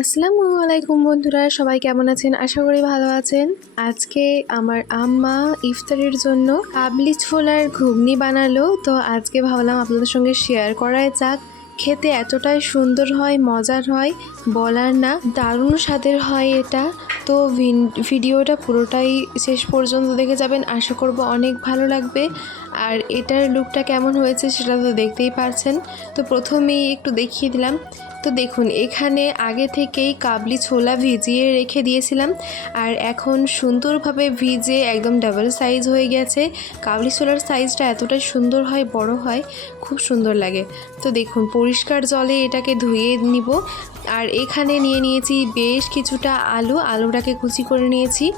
আসসালামু আলাইকুম বন্ধুরা, সবাই কেমন আছেন? আশা করি ভালো আছেন। আজকে আমার আম্মা ইফতারের জন্য কাবলি ছোলার ঘুগনি বানালো। তো আজকে ভাবলাম আপনাদের সঙ্গে শেয়ার করাই যাক, খেতে এতটাই সুন্দর হয়, মজার হয়, বলার না, দারুণ স্বাদের হয় এটা। তো ভিডিওটা পুরোটাই শেষ পর্যন্ত দেখে যাবেন, আশা করব অনেক ভালো লাগবে। আর এটার লুকটা কেমন হয়েছে সেটা তো দেখতেই পারছেন। তো প্রথমেই একটু দেখিয়ে দিলাম তো দেখুন, এখানে আগে থেকেই কাবলি ছোলা ভিজিয়ে রেখে দিয়েছিলাম। আর এখন সুন্দরভাবে ভিজে একদম ডাবল সাইজ হয়ে গেছে। কাবলি ছোলার সাইজটা এতটাই সুন্দর হয়, বড় হয়, খুব সুন্দর লাগে। তো দেখুন, পরিষ্কার জলে এটাকে ধুয়ে নিব। আর এখানে নিয়ে নিয়েছি বেশ কিছুটা আলু। আলুটাকে কুচি করে নিয়েছি।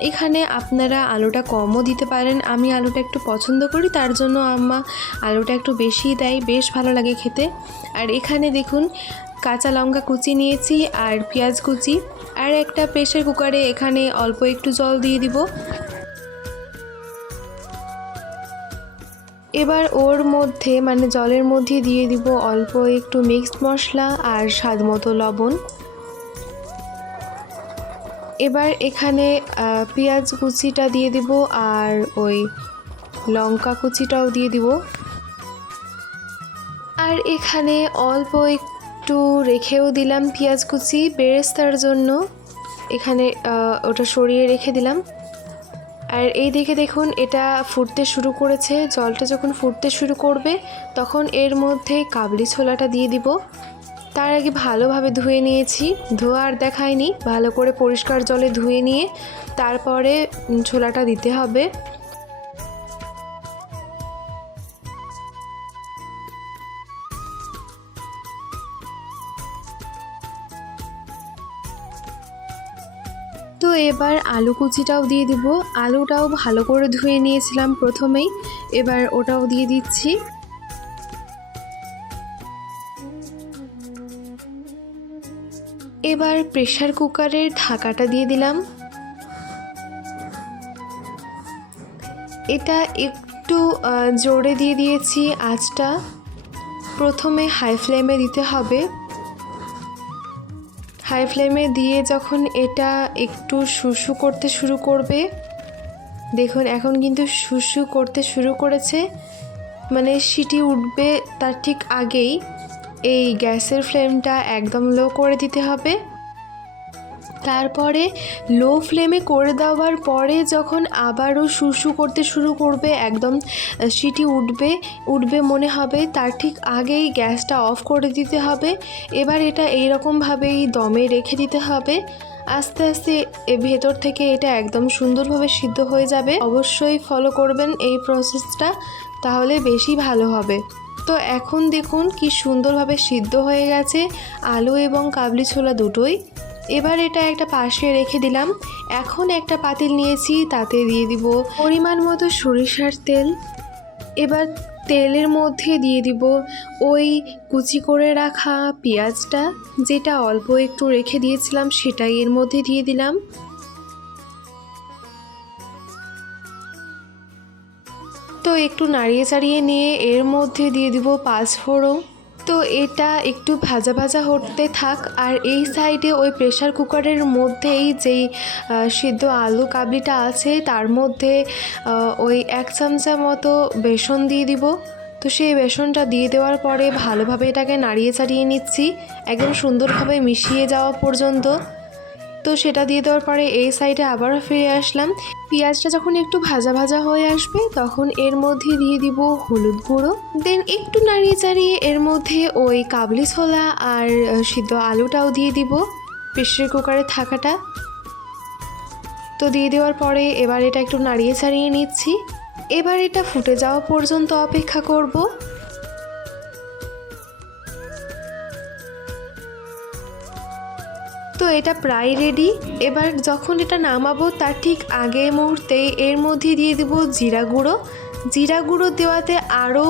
এখানে আপনারা আলুটা কমও দিতে পারেন। আমি আলুটা একটু পছন্দ করি, তার জন্য আম্মা আলুটা একটু বেশি দেয়। বেশ ভালো লাগে খেতে। আর এখানে দেখুন, কাঁচা লঙ্কা কুচি নিয়েছি আর পেঁয়াজ কুচি। আর একটা প্রেশার কুকারে এখানে অল্প একটু জল দিয়ে দিব। এবার ওর মধ্যে মানে জলের মধ্যে দিয়ে দিব অল্প একটু মিক্সড মশলা আর স্বাদ মতো লবণ। এবার এখানে পেঁয়াজ কুচিটা দিয়ে দিব আর ওই লঙ্কা কুচিটাও দিয়ে দিব। আর এখানে অল্প একটু রেখেও দিলাম পেঁয়াজ কুচি বেরেস্তার জন্য। এখানে ওটা সরিয়ে রেখে দিলাম। আর এই দিকে দেখুন, এটা ফুটতে শুরু করেছে। জলটা যখন ফুটতে শুরু করবে, তখন এর মধ্যে কাবলি ছোলাটা দিয়ে দিব। তার আগে ভালোভাবে ধুয়ে নিয়েছি। ধোয়া আর দেখায়নি। ভালো করে পরিষ্কার জলে ধুয়ে নিয়ে তারপরে ছোলাটা দিতে হবে। এবার আলু কুচিটাও দিয়ে দিব। আলুটাও ভালো করে ধুয়ে নিয়েছিলাম প্রথমেই। এবার ওটাও দিয়ে দিচ্ছি। এবার প্রেশার কুকারের ঢাকাটা দিয়ে দিলাম। এটা একটু জোরে দিয়ে দিয়েছি আঁচটা। প্রথমে হাই ফ্লেমে দিতে হবে। হাই ফ্লেমে দিয়ে যখন এটা একটু শুশু করতে শুরু করবে, দেখুন এখন কিন্তু শুশু করতে শুরু করেছে মানে সিটি উঠবে তার ঠিক আগেই। এই গ্যাসের ফ্লেমটা একদম লো করে দিতে হবে। তারপরে লো ফ্লেমে করে দেওয়ার পরে যখন আবারও শুশু করতে শুরু করবে, একদম সিটি উঠবে উঠবে মনে হবে, তার ঠিক আগেই গ্যাসটা অফ করে দিতে হবে। এবার এটা এইরকমভাবেই দমে রেখে দিতে হবে। আস্তে আস্তে ভেতর থেকে এটা একদম সুন্দরভাবে সিদ্ধ হয়ে যাবে। অবশ্যই ফলো করবেন এই প্রসেসটা তাহলে বেশি ভালো হবে। তো এখন দেখুন কি সুন্দরভাবে সিদ্ধ হয়ে গেছে। আলু এবং কাবলি ছোলা দুটোই। এবার এটা একটা পাশে রেখে দিলাম। এখন একটা পাতিল নিয়েছি, তাতে দিয়ে দিব পরিমাণ মতো সরিষার তেল। এবার তেলের মধ্যে দিয়ে দিব ওই কুচি করে রাখা পেঁয়াজটা, যেটা অল্প একটু রেখে দিয়েছিলাম, সেটাই এর মধ্যে দিয়ে দিলাম। তো একটু নাড়িয়ে চাড়িয়ে নিয়ে এর মধ্যে দিয়ে দিব পাঁচফোড়ন। তো এটা একটু ভাজা ভাজা হতে থাক, আর এই সাইডে ওই প্রেশার কুকারের মধ্যেই যেই সিদ্ধ আলু কাবলিটা আছে, তার মধ্যে ওই এক চামচা মতো বেসন দিয়ে দিব। তো সেই বেসনটা দিয়ে দেওয়ার পরে ভালোভাবে এটাকে নাড়িয়ে চাড়িয়ে নিচ্ছি। একদম সুন্দরভাবে মিশিয়ে যাওয়া পর্যন্ত। তো সেটা দিয়ে দেওয়ার পরে এই সাইডে আবারও ফিরে আসলাম। পেঁয়াজটা যখন একটু ভাজা ভাজা হয়ে আসবে, তখন এর মধ্যে দিয়ে দিব হলুদ গুঁড়ো। দেন একটু নাড়িয়ে চাড়িয়ে এর মধ্যে ওই কাবলি ছোলা আর সিদ্ধ আলুটাও দিয়ে দিব প্রেসার কুকারে থাকাটা। তো দিয়ে দেওয়ার পরে এবার এটা একটু নাড়িয়ে চাড়িয়ে নিচ্ছি। এবার এটা ফুটে যাওয়া পর্যন্ত অপেক্ষা করব। তো এটা প্রায় রেডি এবার যখন এটা নামাবো, তার ঠিক আগে মুহূর্তে এর মধ্যে দিয়ে দেবো জিরা গুঁড়ো। জিরা গুঁড়ো দেওয়াতে আরও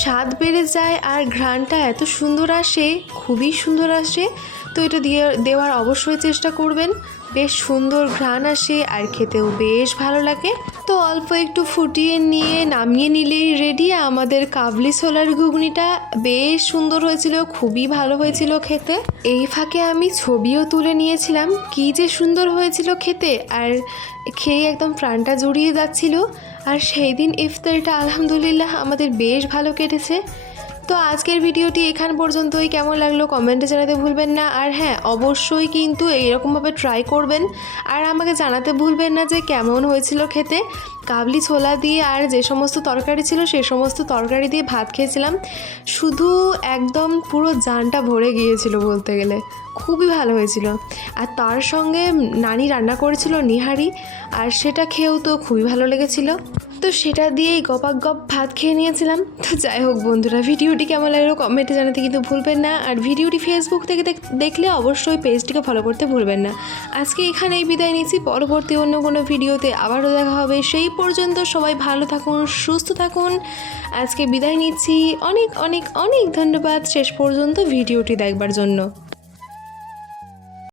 স্বাদ বেড়ে যায় আর ঘ্রাণটা এত সুন্দর আসে, খুবই সুন্দর আসে। তো এটা দিয়ে, দেওয়ার অবশ্যই চেষ্টা করবেন। বেশ সুন্দর ঘ্রাণ আসে আর খেতেও বেশ ভালো লাগে। তো অল্প একটু ফুটিয়ে নিয়ে, নামিয়ে নিলেই রেডি আমাদের কাবলি ছোলার ঘুগনিটা বেশ সুন্দর হয়েছিল, খুবই ভালো হয়েছিল খেতে। এই ফাঁকে আমি ছবিও তুলে নিয়েছিলাম, কী যে সুন্দর হয়েছিল খেতে। আর খেয়ে একদম প্রাণটা জুড়িয়ে যাচ্ছিল। আর সেই দিন ইফতারটা আলহামদুলিল্লাহ আমাদের বেশ ভালো কেটেছে। তো আজকের ভিডিওটি এখান পর্যন্তই। কেমন লাগল কমেন্টে জানাতে ভুলবেন না। আর হ্যাঁ অবশ্যই কিন্তু এইরকমভাবে ট্রাই করবেন। আর আমাকে জানাতে ভুলবেন না যে কেমন হয়েছিল খেতে। কাবলি ছোলা দিয়ে আর যে সমস্ত তরকারি ছিল, সে সমস্ত তরকারি দিয়ে ভাত খেয়েছিলাম। শুধু একদম পুরো জানটা ভরে গিয়েছিল বলতে গেলে। খুবই ভালো হয়েছিল। আর তার সঙ্গে নানি রান্না করেছিল নিহারি। আর সেটা খেয়েও তো খুবই ভালো লেগেছিল। তো সেটা দিয়েই গপাক গপ ভাত খেয়ে নিয়েছিলাম। তো যাই হোক বন্ধুরা, ভিডিওটি কেমন লাগল কমেন্টে জানাতে কিন্তু ভুলবেন না। আর ভিডিওটি ফেসবুক থেকে দেখ- দেখলে অবশ্যই পেজটিকে ফলো করতে ভুলবেন না। আজকে এখানেই বিদায় নিচ্ছি। পরবর্তী অন্য কোনো ভিডিওতে আবারও দেখা হবে। সেই পর্যন্ত সবাই ভালো থাকুন, সুস্থ থাকুন। আজকে বিদায় নিচ্ছি। অনেক অনেক অনেক ধন্যবাদ শেষ পর্যন্ত ভিডিওটি দেখবার জন্য।